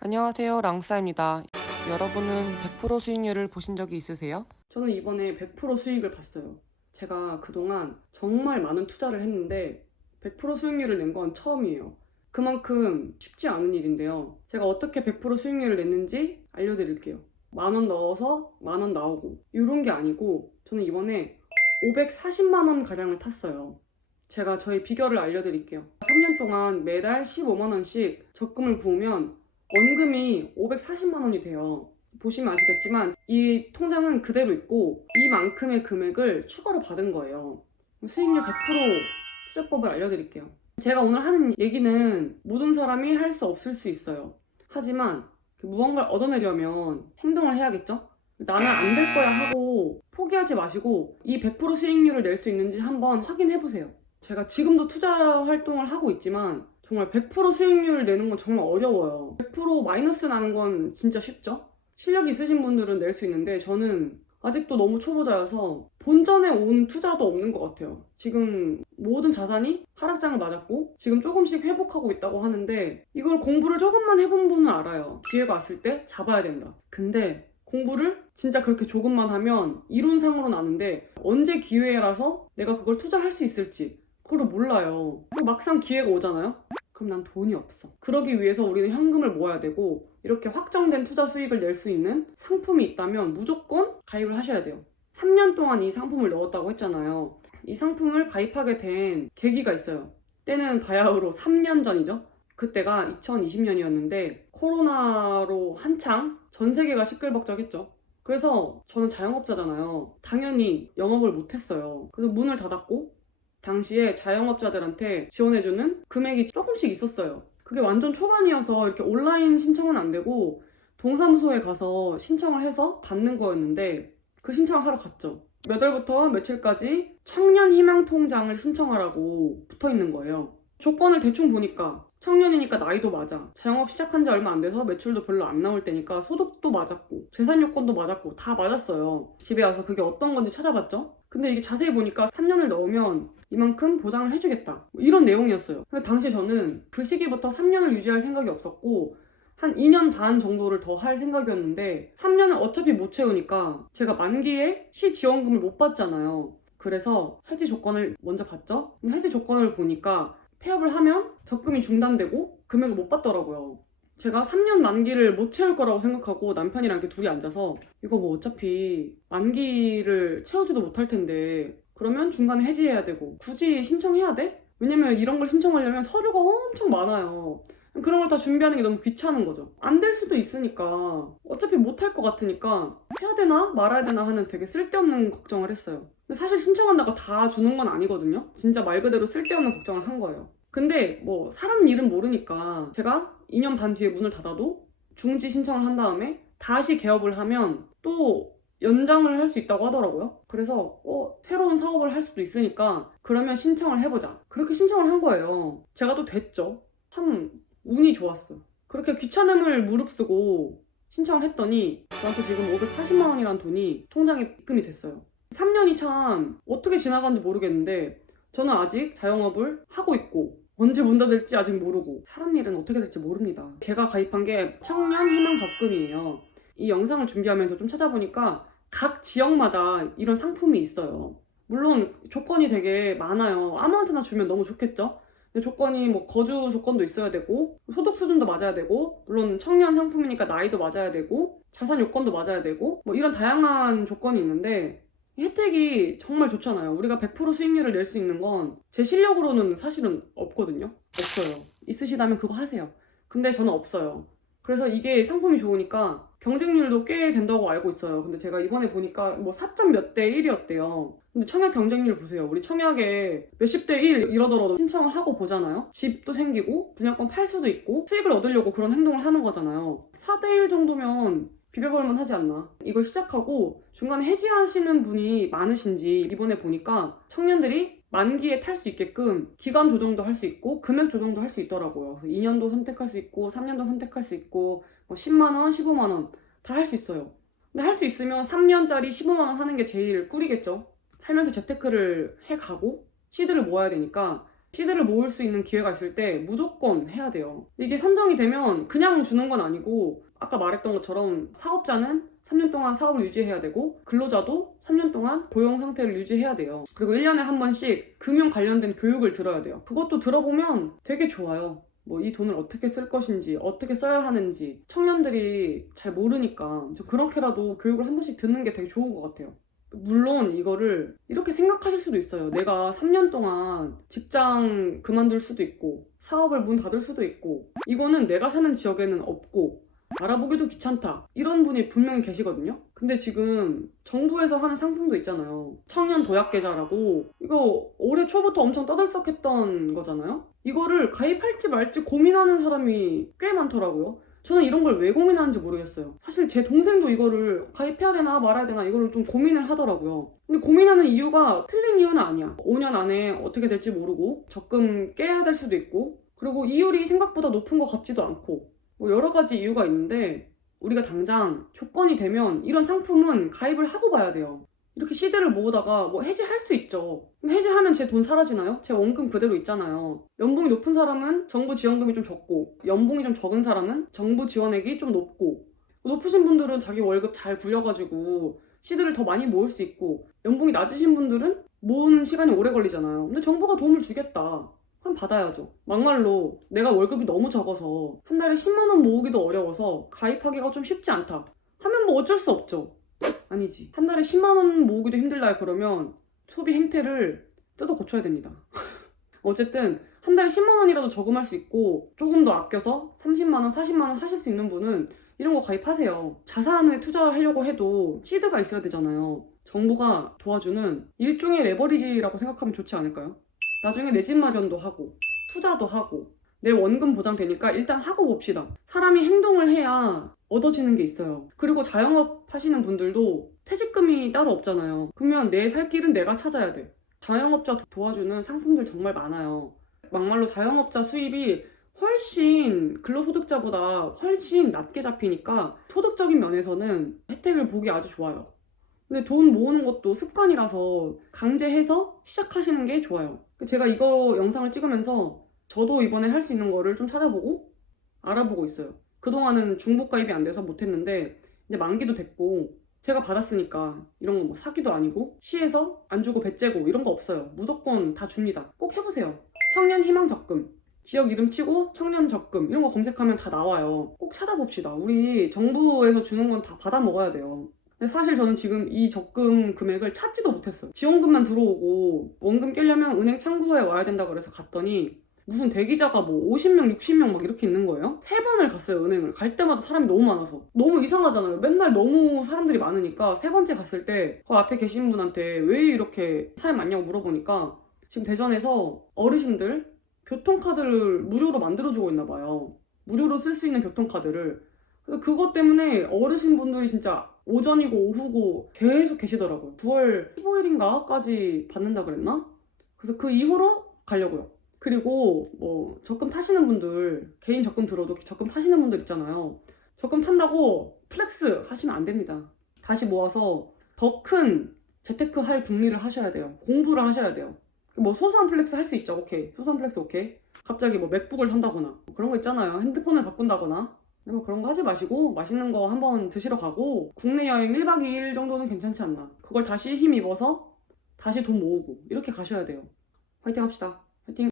안녕하세요, 랑사입니다. 여러분은 100% 수익률을 보신 적이 있으세요? 저는 이번에 100% 수익을 봤어요. 제가 그동안 정말 많은 투자를 했는데 100% 수익률을 낸 건 처음이에요. 그만큼 쉽지 않은 일인데요. 제가 어떻게 100% 수익률을 냈는지 알려드릴게요. 10,000원 넣어서 10,000원 나오고 이런 게 아니고 저는 이번에 540만 원 가량을 탔어요. 제가 저희 비결을 알려드릴게요. 3년 동안 매달 15만 원씩 적금을 부으면 원금이 540만 원이 돼요. 보시면 아시겠지만 이 통장은 그대로 있고 이만큼의 금액을 추가로 받은 거예요. 수익률 100% 투자법을 알려드릴게요. 제가 오늘 하는 얘기는 모든 사람이 할 수 없을 수 있어요. 하지만 무언가를 얻어내려면 행동을 해야겠죠? 나는 안 될 거야 하고 포기하지 마시고 이 100% 수익률을 낼 수 있는지 한번 확인해 보세요. 제가 지금도 투자 활동을 하고 있지만 정말 100% 수익률을 내는 건 정말 어려워요. 100% 마이너스 나는 건 진짜 쉽죠? 실력이 있으신 분들은 낼 수 있는데 저는 아직도 너무 초보자여서 본전에 온 투자도 없는 것 같아요. 지금 모든 자산이 하락장을 맞았고 지금 조금씩 회복하고 있다고 하는데 이걸 공부를 조금만 해본 분은 알아요. 기회가 왔을 때 잡아야 된다. 근데 공부를 진짜 그렇게 조금만 하면 이론상으로는 아는데 언제 기회라서 내가 그걸 투자할 수 있을지 그걸 몰라요. 그리고 막상 기회가 오잖아요? 그럼 난 돈이 없어. 그러기 위해서 우리는 현금을 모아야 되고 이렇게 확정된 투자 수익을 낼 수 있는 상품이 있다면 무조건 가입을 하셔야 돼요. 3년 동안 이 상품을 넣었다고 했잖아요. 이 상품을 가입하게 된 계기가 있어요. 때는 바야흐로 3년 전이죠. 그때가 2020년이었는데 코로나로 한창 전 세계가 시끌벅적했죠. 그래서 저는 자영업자잖아요. 당연히 영업을 못했어요. 그래서 문을 닫았고 당시에 자영업자들한테 지원해주는 금액이 조금씩 있었어요. 그게 완전 초반이어서 이렇게 온라인 신청은 안 되고 동사무소에 가서 신청을 해서 받는 거였는데 그 신청을 하러 갔죠. 몇 월부터 며칠까지 청년 희망 통장을 신청하라고 붙어 있는 거예요. 조건을 대충 보니까 청년이니까 나이도 맞아. 자영업 시작한 지 얼마 안 돼서 매출도 별로 안 나올 때니까 소득도 맞았고 재산 요건도 맞았고 다 맞았어요. 집에 와서 그게 어떤 건지 찾아봤죠. 근데 이게 자세히 보니까 3년을 넣으면 이만큼 보장을 해주겠다 이런 내용이었어요. 근데 당시 저는 그 시기부터 3년을 유지할 생각이 없었고 한 2년 반 정도를 더 할 생각이었는데 3년을 어차피 못 채우니까 제가 만기에 시지원금을 못 받잖아요. 그래서 해지 조건을 먼저 봤죠. 해지 조건을 보니까 폐업을 하면 적금이 중단되고 금액을 못 받더라고요. 제가 3년 만기를 못 채울 거라고 생각하고 남편이랑 이렇게 둘이 앉아서 이거 뭐 어차피 만기를 채우지도 못할 텐데 그러면 중간에 해지해야 되고 굳이 신청해야 돼? 왜냐면 이런 걸 신청하려면 서류가 엄청 많아요. 그런 걸 다 준비하는 게 너무 귀찮은 거죠. 안 될 수도 있으니까 어차피 못할 것 같으니까 해야 되나 말아야 되나 하는 되게 쓸데없는 걱정을 했어요. 근데 사실 신청한다고 다 주는 건 아니거든요. 진짜 말 그대로 쓸데없는 걱정을 한 거예요. 근데 뭐 사람 일은 모르니까 제가 2년 반 뒤에 문을 닫아도 중지 신청을 한 다음에 다시 개업을 하면 또 연장을 할 수 있다고 하더라고요. 그래서 새로운 사업을 할 수도 있으니까 그러면 신청을 해보자. 그렇게 신청을 한 거예요. 제가 또 됐죠. 참 운이 좋았어. 그렇게 귀찮음을 무릅쓰고 신청을 했더니 저한테 지금 540만 원이란 돈이 통장에 입금이 됐어요. 3년이 참 어떻게 지나간지 모르겠는데 저는 아직 자영업을 하고 있고 언제 문 닫을지 아직 모르고 사람 일은 어떻게 될지 모릅니다. 제가 가입한 게 청년 희망 적금이에요. 이 영상을 준비하면서 좀 찾아보니까 각 지역마다 이런 상품이 있어요. 물론 조건이 되게 많아요. 아무한테나 주면 너무 좋겠죠? 근데 조건이 뭐 거주 조건도 있어야 되고 소득 수준도 맞아야 되고 물론 청년 상품이니까 나이도 맞아야 되고 자산 요건도 맞아야 되고 뭐 이런 다양한 조건이 있는데 혜택이 정말 좋잖아요. 우리가 100% 수익률을 낼 수 있는 건 제 실력으로는 사실은 없거든요. 없어요. 있으시다면 그거 하세요. 근데 저는 없어요. 그래서 이게 상품이 좋으니까 경쟁률도 꽤 된다고 알고 있어요. 근데 제가 이번에 보니까 뭐 4점 몇 대 1이었대요. 근데 청약 경쟁률 보세요. 우리 청약에 몇십 대 1 이러더라도 신청을 하고 보잖아요. 집도 생기고 분양권 팔 수도 있고 수익을 얻으려고 그런 행동을 하는 거잖아요. 4대 1 정도면 비벼볼만 하지 않나. 이걸 시작하고 중간에 해지하시는 분이 많으신지 이번에 보니까 청년들이 만기에 탈 수 있게끔 기간 조정도 할 수 있고 금액 조정도 할 수 있더라고요. 그래서 2년도 선택할 수 있고 3년도 선택할 수 있고 뭐 10만 원, 15만 원 다 할 수 있어요. 근데 할 수 있으면 3년짜리 15만 원 하는 게 제일 꿀이겠죠. 살면서 재테크를 해가고 시드를 모아야 되니까 시드를 모을 수 있는 기회가 있을 때 무조건 해야 돼요. 이게 선정이 되면 그냥 주는 건 아니고 아까 말했던 것처럼 사업자는 3년 동안 사업을 유지해야 되고 근로자도 3년 동안 고용 상태를 유지해야 돼요. 그리고 1년에 한 번씩 금융 관련된 교육을 들어야 돼요. 그것도 들어보면 되게 좋아요. 뭐 이 돈을 어떻게 쓸 것인지, 어떻게 써야 하는지 청년들이 잘 모르니까 좀 그렇게라도 교육을 한 번씩 듣는 게 되게 좋은 것 같아요. 물론 이거를 이렇게 생각하실 수도 있어요. 내가 3년 동안 직장 그만둘 수도 있고 사업을 문 닫을 수도 있고 이거는 내가 사는 지역에는 없고 알아보기도 귀찮다 이런 분이 분명히 계시거든요. 근데 지금 정부에서 하는 상품도 있잖아요. 청년 도약 계좌라고. 이거 올해 초부터 엄청 떠들썩했던 거잖아요. 이거를 가입할지 말지 고민하는 사람이 꽤 많더라고요. 저는 이런 걸 왜 고민하는지 모르겠어요. 사실 제 동생도 이거를 가입해야 되나 말아야 되나 이거를 좀 고민을 하더라고요. 근데 고민하는 이유가 틀린 이유는 아니야. 5년 안에 어떻게 될지 모르고 적금 깨야 될 수도 있고 그리고 이율이 생각보다 높은 것 같지도 않고 뭐 여러 가지 이유가 있는데 우리가 당장 조건이 되면 이런 상품은 가입을 하고 봐야 돼요. 이렇게 시드를 모으다가 뭐 해지할 수 있죠. 그럼 해지하면 제 돈 사라지나요? 제 원금 그대로 있잖아요. 연봉이 높은 사람은 정부 지원금이 좀 적고 연봉이 좀 적은 사람은 정부 지원액이 좀 높고 높으신 분들은 자기 월급 잘 굴려가지고 시드를 더 많이 모을 수 있고 연봉이 낮으신 분들은 모으는 시간이 오래 걸리잖아요. 근데 정부가 도움을 주겠다. 그럼 받아야죠. 막말로 내가 월급이 너무 적어서 한 달에 10만 원 모으기도 어려워서 가입하기가 좀 쉽지 않다 하면 뭐 어쩔 수 없죠. 아니지. 한 달에 10만 원 모으기도 힘들다 그러면 소비 행태를 뜯어 고쳐야 됩니다. 어쨌든 한 달에 10만 원이라도 저금할 수 있고 조금 더 아껴서 30만 원, 40만 원 하실 수 있는 분은 이런 거 가입하세요. 자산을 투자하려고 해도 시드가 있어야 되잖아요. 정부가 도와주는 일종의 레버리지라고 생각하면 좋지 않을까요? 나중에 내 집 마련도 하고 투자도 하고 내 원금 보장되니까 일단 하고 봅시다. 사람이 행동을 해야 얻어지는 게 있어요. 그리고 자영업 하시는 분들도 퇴직금이 따로 없잖아요. 그러면 내 살 길은 내가 찾아야 돼. 자영업자 도와주는 상품들 정말 많아요. 막말로 자영업자 수입이 훨씬 근로소득자보다 훨씬 낮게 잡히니까 소득적인 면에서는 혜택을 보기 아주 좋아요. 근데 돈 모으는 것도 습관이라서 강제해서 시작하시는 게 좋아요. 제가 이거 영상을 찍으면서 저도 이번에 할 수 있는 거를 좀 찾아보고 알아보고 있어요. 그동안은 중복 가입이 안 돼서 못했는데 이제 만기도 됐고 제가 받았으니까 이런 거 뭐 사기도 아니고 시에서 안 주고 배째고 이런 거 없어요. 무조건 다 줍니다. 꼭 해보세요. 청년 희망 적금 지역 이름 치고 청년 적금 이런 거 검색하면 다 나와요. 꼭 찾아봅시다. 우리 정부에서 주는 건 다 받아 먹어야 돼요. 근데 사실 저는 지금 이 적금 금액을 찾지도 못했어요. 지원금만 들어오고 원금 깨려면 은행 창구에 와야 된다 그래서 갔더니 무슨 대기자가 뭐 50명, 60명 막 이렇게 있는 거예요. 3번을 갔어요, 은행을. 갈 때마다 사람이 너무 많아서. 너무 이상하잖아요. 맨날 너무 사람들이 많으니까 3번째 갔을 때 그 앞에 계신 분한테 왜 이렇게 사람이 많냐고 물어보니까 지금 대전에서 어르신들 교통카드를 무료로 만들어주고 있나 봐요. 무료로 쓸 수 있는 교통카드를. 그래서 그것 때문에 어르신분들이 진짜 오전이고 오후고 계속 계시더라고요. 9월 15일인가까지 받는다 그랬나? 그래서 그 이후로 가려고요. 그리고 뭐 적금 타시는 분들, 개인 적금 들어도 적금 타시는 분들 있잖아요. 적금 탄다고 플렉스 하시면 안 됩니다. 다시 모아서 더 큰 재테크 할 궁리를 하셔야 돼요. 공부를 하셔야 돼요. 뭐 소소한 플렉스 할 수 있죠. 오케이. 소소한 플렉스 오케이. 갑자기 뭐 맥북을 산다거나 그런 거 있잖아요. 핸드폰을 바꾼다거나. 뭐 그런 거 하지 마시고 맛있는 거 한번 드시러 가고 국내 여행 1박 2일 정도는 괜찮지 않나. 그걸 다시 힘입어서 다시 돈 모으고 이렇게 가셔야 돼요. 화이팅 합시다. 화이팅!